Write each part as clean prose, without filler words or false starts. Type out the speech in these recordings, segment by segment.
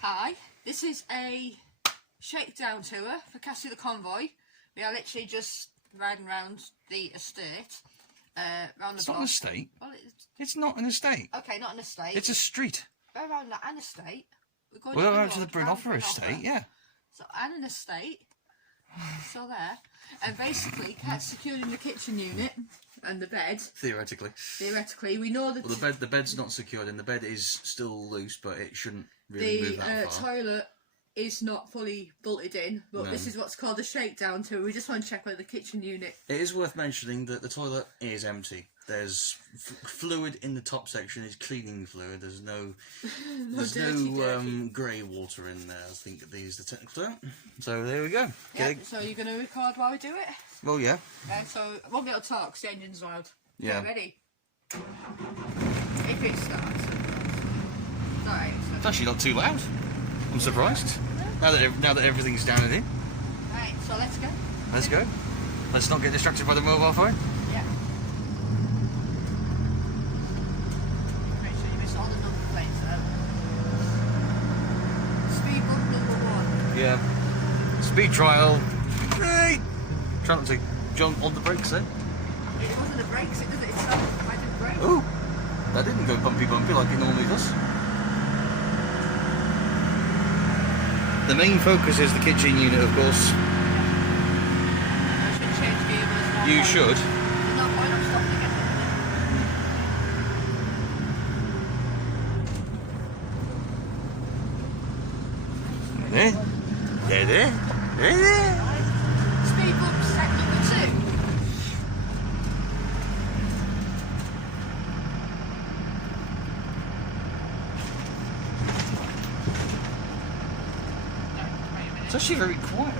Hi, this is a shakedown tour for Cassie the Convoy. We are literally just riding around the estate. Round the It's block. not an estate. Well, It's not an estate. okay, not an estate. It's a street. We're around an estate. We're around to the Brynoffer estate, yeah. So, and an estate. So there. And basically, Kat's secured in the kitchen unit and the bed. Theoretically. Theoretically, we know that Well, the bed's not secured, and the bed is still loose, but it shouldn't really move that far. The toilet is not fully bolted in, but No. this is what's called a shakedown tour. We just want to check whether the kitchen unit. It is worth mentioning that the toilet is empty. There's fluid in the top section. It's cleaning fluid. There's no dirty. grey water in there. I think these are the technical term. So there we go. Yeah, Okay. so you're going to record while we do it? Well, yeah. So I won't be able to talk because the engine's loud. Yeah. Okay, ready? If it starts. Sorry. It's actually not too loud. I'm surprised. Now that everything's down in here. Right, so let's go. Let's go. Let's not get distracted by the mobile phone. Yeah. Make sure you miss all the number plates though. Speed bump number 1. Yeah. Speed trial. Hey! Try not to jump on the brakes then. It wasn't a brakes, it did it itself. I didn't brake. Ooh! That didn't go bumpy like it normally does. The main focus is the kitchen unit, of course. I should change gear, but it's not You point. should. There's no point, I'm stopping again. Speed bump set number 2. It's actually very quiet.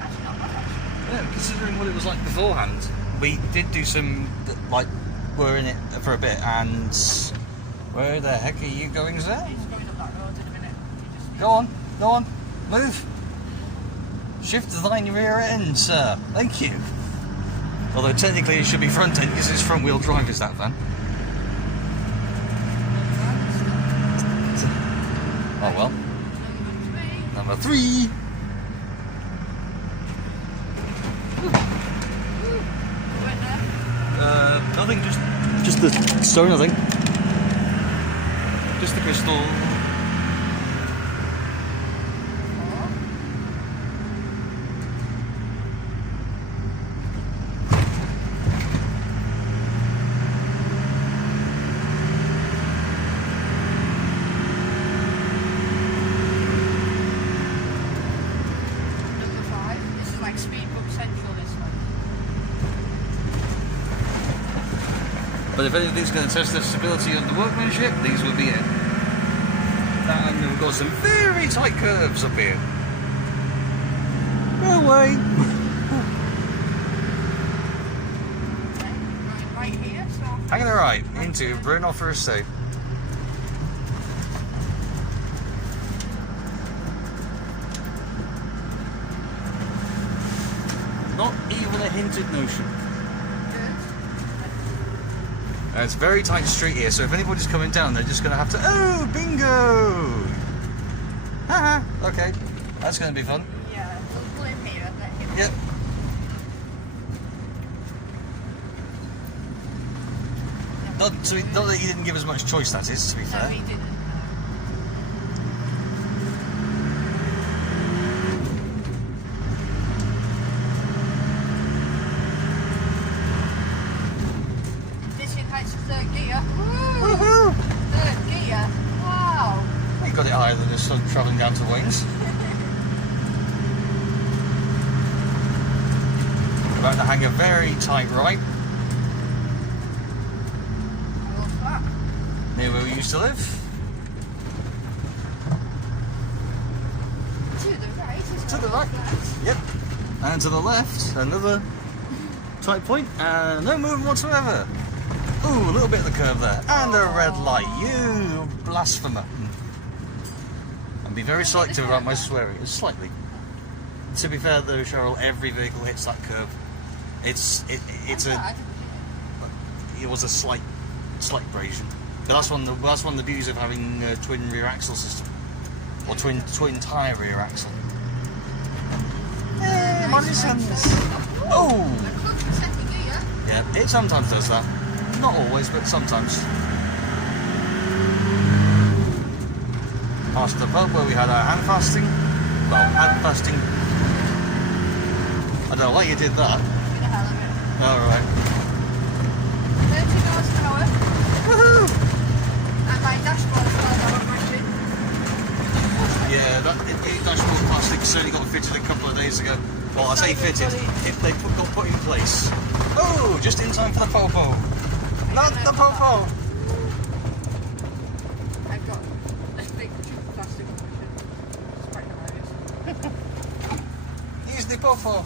Actually not bad. Yeah, considering what it was like beforehand. We did do some, like, we're in it for a bit, and where the heck are you going, sir? He's going up that road in a minute. Go on, move. Shift thine rear end, sir. Thank you. Although technically it should be front end because it's front wheel drive, is that van? Oh well. Number 3. Nothing, just the stone, I think. Just the crystal. Number 5. This is like speed bump central, this one. But if anything's going to test the stability of the workmanship, these will be it. And we've got some very tight curves up here. No way! Right here, so Hanging the right into Brynoffer estate. Not even a hinted notion. It's a very tight street here, so if anybody's coming down, they're just going to have to... Oh, bingo! Haha, okay. That's going to be fun. yeah, we'll pull him here and let him. Yep. Not that he didn't give us much choice, that is, to be No, fair. he didn't. This in heights of 3rd gear. Woohoo! 3rd gear. Wow. He got it higher than the sun travelling down to Wings. About to hang a very tight right. used to live. To the right, is To the right. Yep. And to the left, another tight point, and no movement whatsoever. Ooh, a little bit of the curve there. And a red light. You blasphemer. And be very selective about my swearing. Slightly. To be fair though, Cheryl, every vehicle hits that curve. It was a slight abrasion. But that's one of the beauties of having a twin rear axle system. Or twin tyre rear axle. Hey, money sense. Oh! Yeah, it sometimes does that. Not always, but sometimes. Past the pub where we had our hand fasting. Well, hand fasting. I don't know why you did that. Alright. 30 miles an hour. Woohoo! And my dashboard fell down machine. Yeah, that dashboard plastic certainly got fitted a couple of days ago. Well, I say fitted, got put in place. Oh, just in time for the popo. Not the popo. I've got a big tube of plastic on my shin. It's quite hilarious. Use the popo.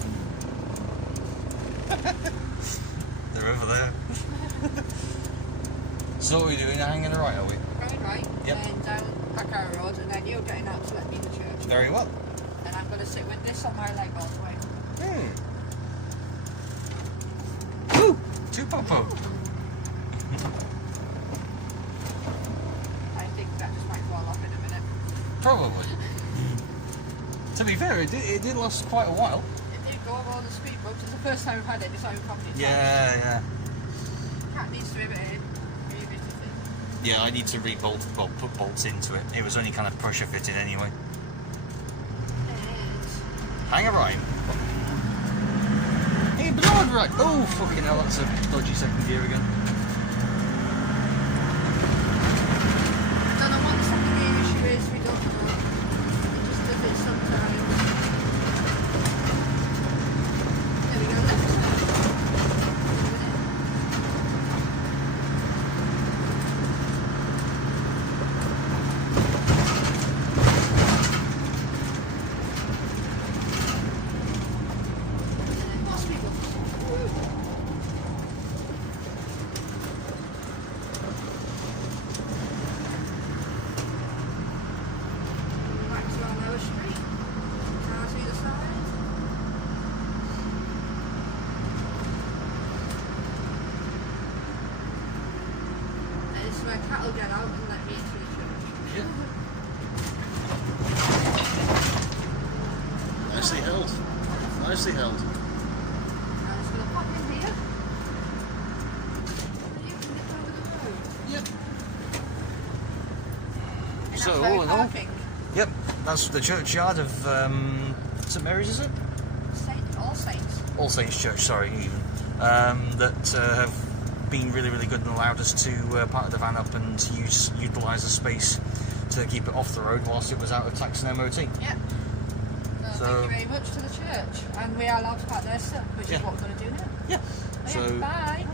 They're over there. So what are we doing? Hanging the right, are we? Going right, Yep. and down Bacara Road, and then you're getting out to let me in the church. Very well. And I'm going to sit with this on my leg all the way. Ooh, two popo. I think that just might fall off in a minute. Probably. To be fair, it did last quite a while. It did go over all the speed bumps. It's the first time we've had it. It's not even properly. Yeah. Cat needs to be revisited. Yeah, I need to put bolts into it. It was only kind of pressure fitted anyway. Hang a rhyme. Hey, blood right. Oh, fucking hell, that's a dodgy second gear again. I don't know what the second gear issue is. We don't know. It just does it sometimes. There we go. Left side. Where Cat will get out and let me into the church. Yeah. Nicely held. Nicely held. I'm just going to pop in here. And you can get over the road. Yep. And So, that's all in all, parking. yep, that's the churchyard of St Mary's, is it? All Saints. All Saints Church, sorry, even. That have been really, really good and allowed us to park the van up and utilise the space to keep it off the road whilst it was out of tax and MOT. Yep. So thank you very much to the church. And we are allowed to park there still, which is what we're going to do now. Yeah. Oh, So, yeah, bye.